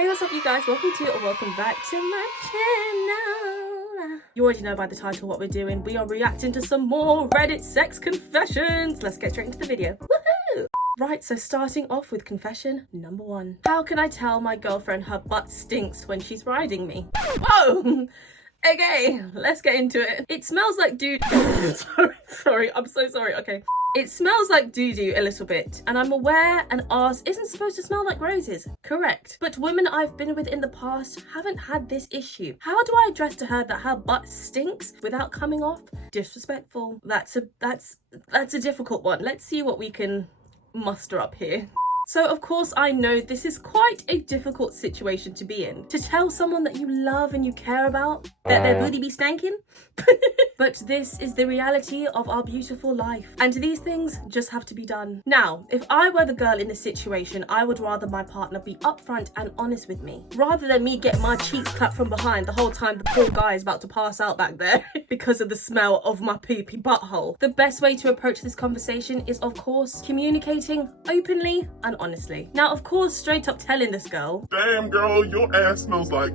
Hey, what's up you guys? Welcome to or welcome back to my channel. You already know by the title what we're doing. We are reacting to some more Reddit sex confessions. Let's get straight into the video. Woohoo! Right, so starting off with confession number 1. How can I tell my girlfriend her butt stinks when she's riding me? Whoa! Okay, let's get into it. It smells like dude. sorry, I'm so sorry. Okay. It smells like doo-doo a little bit, and I'm aware an arse isn't supposed to smell like roses. Correct. But women I've been with in the past haven't had this issue. How do I address to her that her butt stinks without coming off disrespectful? That's a difficult one. Let's see what we can muster up here. So of course I know this is quite a difficult situation to be in. To tell someone that you love and you care about that their booty be stanking. But this is the reality of our beautiful life. And these things just have to be done. Now, if I were the girl in this situation, I would rather my partner be upfront and honest with me. Rather than me get my cheeks clapped from behind the whole time the poor guy is about to pass out back there because of the smell of my poopy butthole. The best way to approach this conversation is of course communicating openly and honestly. Now of course straight up telling this girl, damn girl, your ass smells like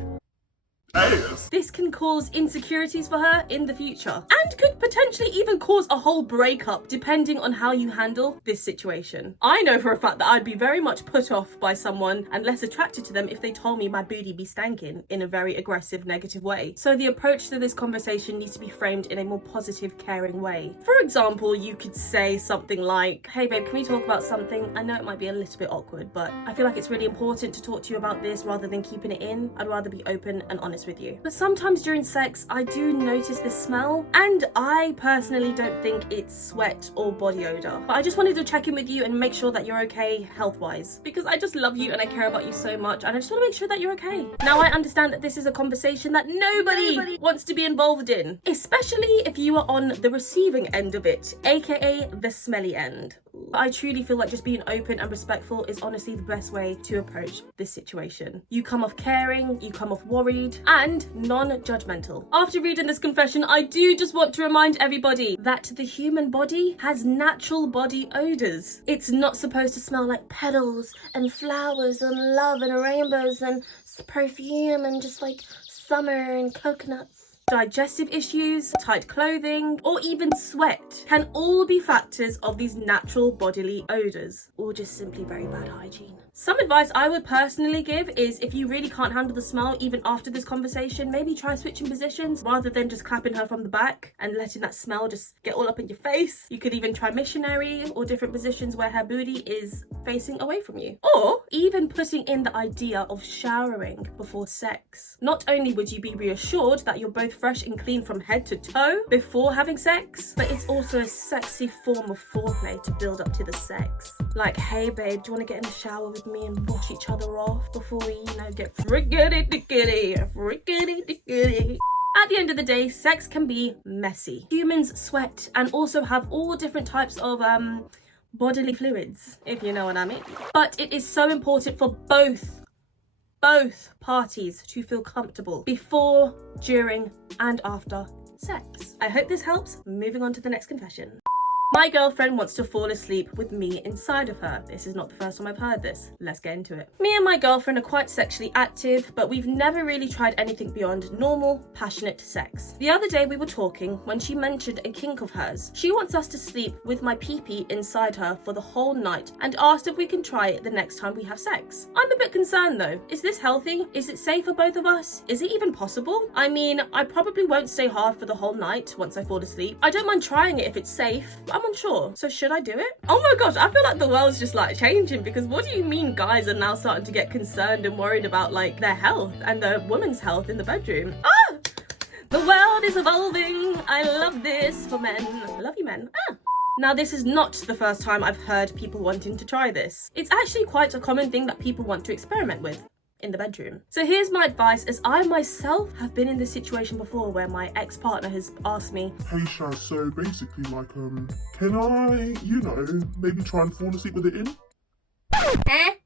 ass. This can cause insecurities for her in the future and could potentially even cause a whole breakup depending on how you handle this situation. I know for a fact that I'd be very much put off by someone and less attracted to them if they told me my booty be stanking in a very aggressive, negative way. So the approach to this conversation needs to be framed in a more positive, caring way. For example, you could say something like, hey babe, can we talk about something? I know it might be a little bit awkward, but I feel like it's really important to talk to you about this rather than keeping it in. I'd rather be open and honest with you. But sometimes during sex, I do notice this smell, and I personally don't think it's sweat or body odor. But I just wanted to check in with you and make sure that you're okay health-wise, because I just love you and I care about you so much, and I just want to make sure that you're okay. Now, I understand that this is a conversation that nobody wants to be involved in, especially if you are on the receiving end of it, aka the smelly end. I truly feel like just being open and respectful is honestly the best way to approach this situation. You come off caring, you come off worried, and non-judgmental. After reading this confession, I do just want to remind everybody that the human body has natural body odors. It's not supposed to smell like petals and flowers and love and rainbows and perfume and just like summer and coconuts. Digestive issues, tight clothing, or even sweat can all be factors of these natural bodily odors, or just simply very bad hygiene. Some advice I would personally give is if you really can't handle the smell even after this conversation, maybe try switching positions rather than just clapping her from the back and letting that smell just get all up in your face. You could even try missionary or different positions where her booty is facing away from you. Or even putting in the idea of showering before sex. Not only would you be reassured that you're both fresh and clean from head to toe before having sex, but it's also a sexy form of foreplay to build up to the sex. Like, hey babe, do you want to get in the shower with me and wash each other off before we, get friggity-diggity. At the end of the day, sex can be messy. Humans sweat and also have all different types of bodily fluids, if you know what I mean. But it is so important for both parties to feel comfortable before, during, and after sex. I hope this helps. Moving on to the next confession. My girlfriend wants to fall asleep with me inside of her. This is not the first time I've heard this. Let's get into it. Me and my girlfriend are quite sexually active, but we've never really tried anything beyond normal, passionate sex. The other day we were talking when she mentioned a kink of hers. She wants us to sleep with my pee-pee inside her for the whole night and asked if we can try it the next time we have sex. I'm a bit concerned though. Is this healthy? Is it safe for both of us? Is it even possible? I mean, I probably won't stay hard for the whole night once I fall asleep. I don't mind trying it if it's safe, but I'm unsure. So should I do it? Oh my gosh, I feel like the world's just changing, because what do you mean guys are now starting to get concerned and worried about their health and their woman's health in the bedroom? Ah! The world is evolving. I love this for men. I love you men. Ah! Now, this is not the first time I've heard people wanting to try this. It's actually quite a common thing that people want to experiment with in the bedroom. So here's my advice, as I myself have been in this situation before where my ex-partner has asked me, hey Shaz, so basically can I, maybe try and fall asleep with it in?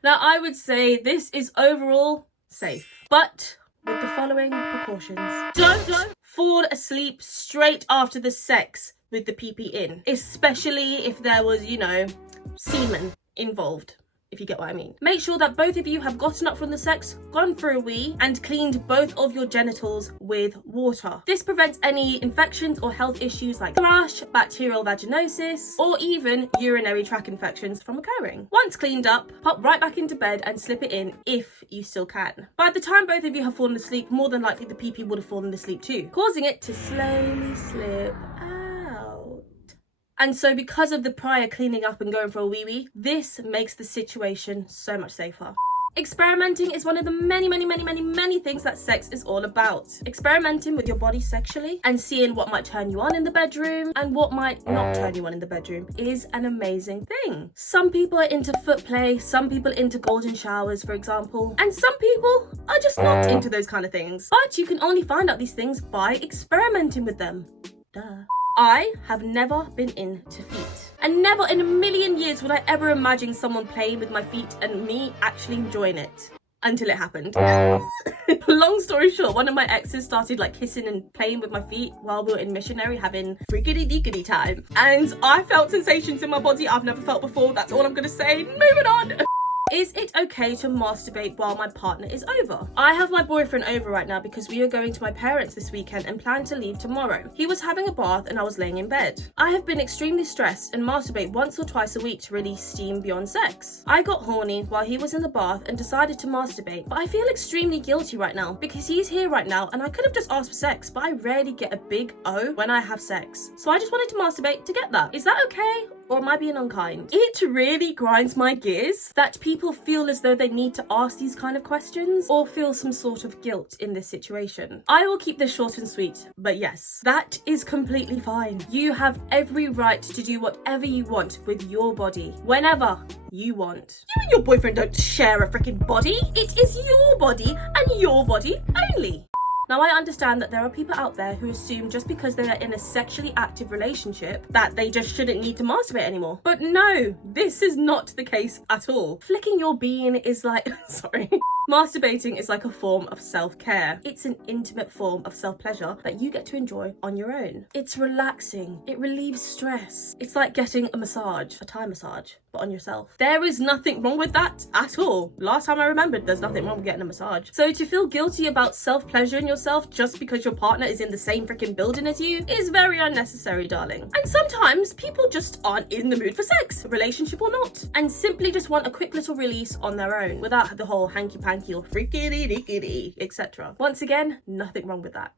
Now I would say this is overall safe, but with the following precautions. Don't fall asleep straight after the sex with the pee-pee in, especially if there was, semen involved. if you get what I mean. Make sure that both of you have gotten up from the sex, gone for a wee, and cleaned both of your genitals with water. This prevents any infections or health issues like thrush, bacterial vaginosis, or even urinary tract infections from occurring. Once cleaned up, pop right back into bed and slip it in if you still can. By the time both of you have fallen asleep, more than likely the PP would have fallen asleep too, causing it to slowly slip out. And so because of the prior cleaning up and going for a wee-wee, this makes the situation so much safer. Experimenting is one of the many things that sex is all about. Experimenting with your body sexually and seeing what might turn you on in the bedroom and what might not turn you on in the bedroom is an amazing thing. Some people are into foot play, some people are into golden showers, for example, and some people are just not into those kind of things. But you can only find out these things by experimenting with them. Duh. I have never been into feet. And never in a million years would I ever imagine someone playing with my feet and me actually enjoying it. Until it happened. Long story short, one of my exes started like kissing and playing with my feet while we were in missionary having freakity deekity time. And I felt sensations in my body I've never felt before. That's all I'm gonna say. Moving on. Is it okay to masturbate while my partner is over? I have my boyfriend over right now because we are going to my parents this weekend and plan to leave tomorrow. He was having a bath and I was laying in bed. I have been extremely stressed and masturbate once or twice a week to release steam beyond sex. I got horny while he was in the bath and decided to masturbate, but I feel extremely guilty right now because he's here right now and I could have just asked for sex, but I rarely get a big O when I have sex. So I just wanted to masturbate to get that. Is that okay? Or am I being unkind? It really grinds my gears that people feel as though they need to ask these kind of questions or feel some sort of guilt in this situation. I will keep this short and sweet, but yes, that is completely fine. You have every right to do whatever you want with your body, whenever you want. You and your boyfriend don't share a freaking body. It is your body and your body only. Now, I understand that there are people out there who assume just because they are in a sexually active relationship that they just shouldn't need to masturbate anymore. But no, this is not the case at all. Flicking your bean is like, sorry. Masturbating is like a form of self-care. It's an intimate form of self-pleasure that you get to enjoy on your own. It's relaxing. It relieves stress. It's like getting a massage, a Thai massage, but on yourself. There is nothing wrong with that at all. Last time I remembered, there's nothing wrong with getting a massage. So to feel guilty about self-pleasuring yourself just because your partner is in the same freaking building as you is very unnecessary, darling. And sometimes people just aren't in the mood for sex, relationship or not, and simply just want a quick little release on their own without the whole hanky-panky or freaky-dee-dee-dee, etc. Once again, nothing wrong with that.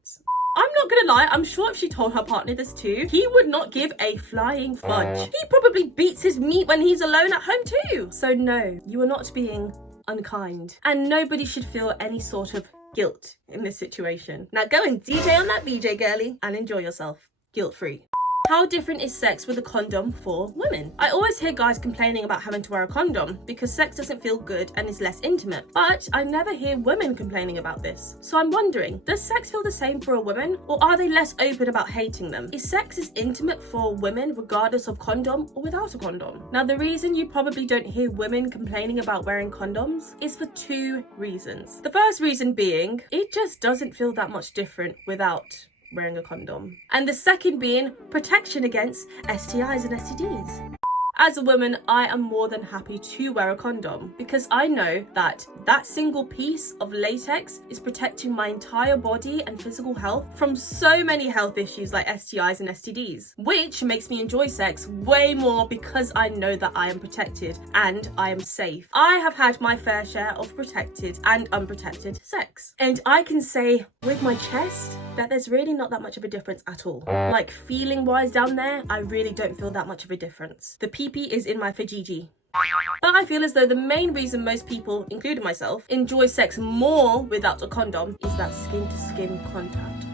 I'm not gonna lie, I'm sure if she told her partner this too, he would not give a flying fudge. He probably beats his meat when he's alone at home too. So no, you are not being unkind. And nobody should feel any sort of guilt in this situation. Now go and DJ on that VJ girly and enjoy yourself, guilt-free. How different is sex with a condom for women? I always hear guys complaining about having to wear a condom because sex doesn't feel good and is less intimate, but I never hear women complaining about this. So I'm wondering, does sex feel the same for a woman, or are they less open about hating them? Is sex as intimate for women regardless of condom or without a condom? Now, the reason you probably don't hear women complaining about wearing condoms is for two reasons. The first reason being, it just doesn't feel that much different without wearing a condom. And the second being protection against STIs and STDs. As a woman, I am more than happy to wear a condom because I know that that single piece of latex is protecting my entire body and physical health from so many health issues like STIs and STDs, which makes me enjoy sex way more because I know that I am protected and I am safe. I have had my fair share of protected and unprotected sex, and I can say with my chest that there's really not that much of a difference at all. Like feeling wise down there, I really don't feel that much of a difference. The PP is in my vajayjay. But I feel as though the main reason most people, including myself, enjoy sex more without a condom is that skin-to-skin contact.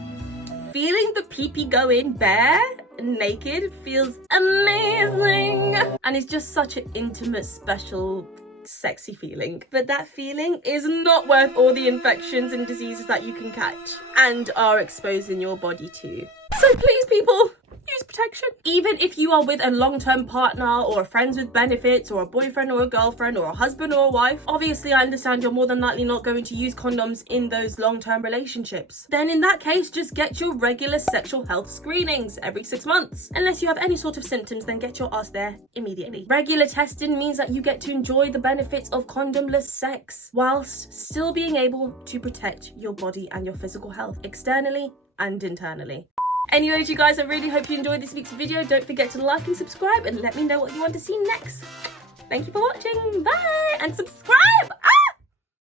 Feeling the PP go in bare and naked feels amazing. And it's just such an intimate, special, sexy feeling. But that feeling is not worth all the infections and diseases that you can catch and are exposing your body to. So please, people, use protection. Even if you are with a long-term partner or a friends with benefits or a boyfriend or a girlfriend or a husband or a wife, obviously I understand you're more than likely not going to use condoms in those long-term relationships. Then in that case, just get your regular sexual health screenings every 6 months. Unless you have any sort of symptoms, then get your ass there immediately. Regular testing means that you get to enjoy the benefits of condomless sex whilst still being able to protect your body and your physical health externally and internally. Anyways, you guys, I really hope you enjoyed this week's video. Don't forget to like and subscribe and let me know what you want to see next. Thank you for watching. Bye! And subscribe!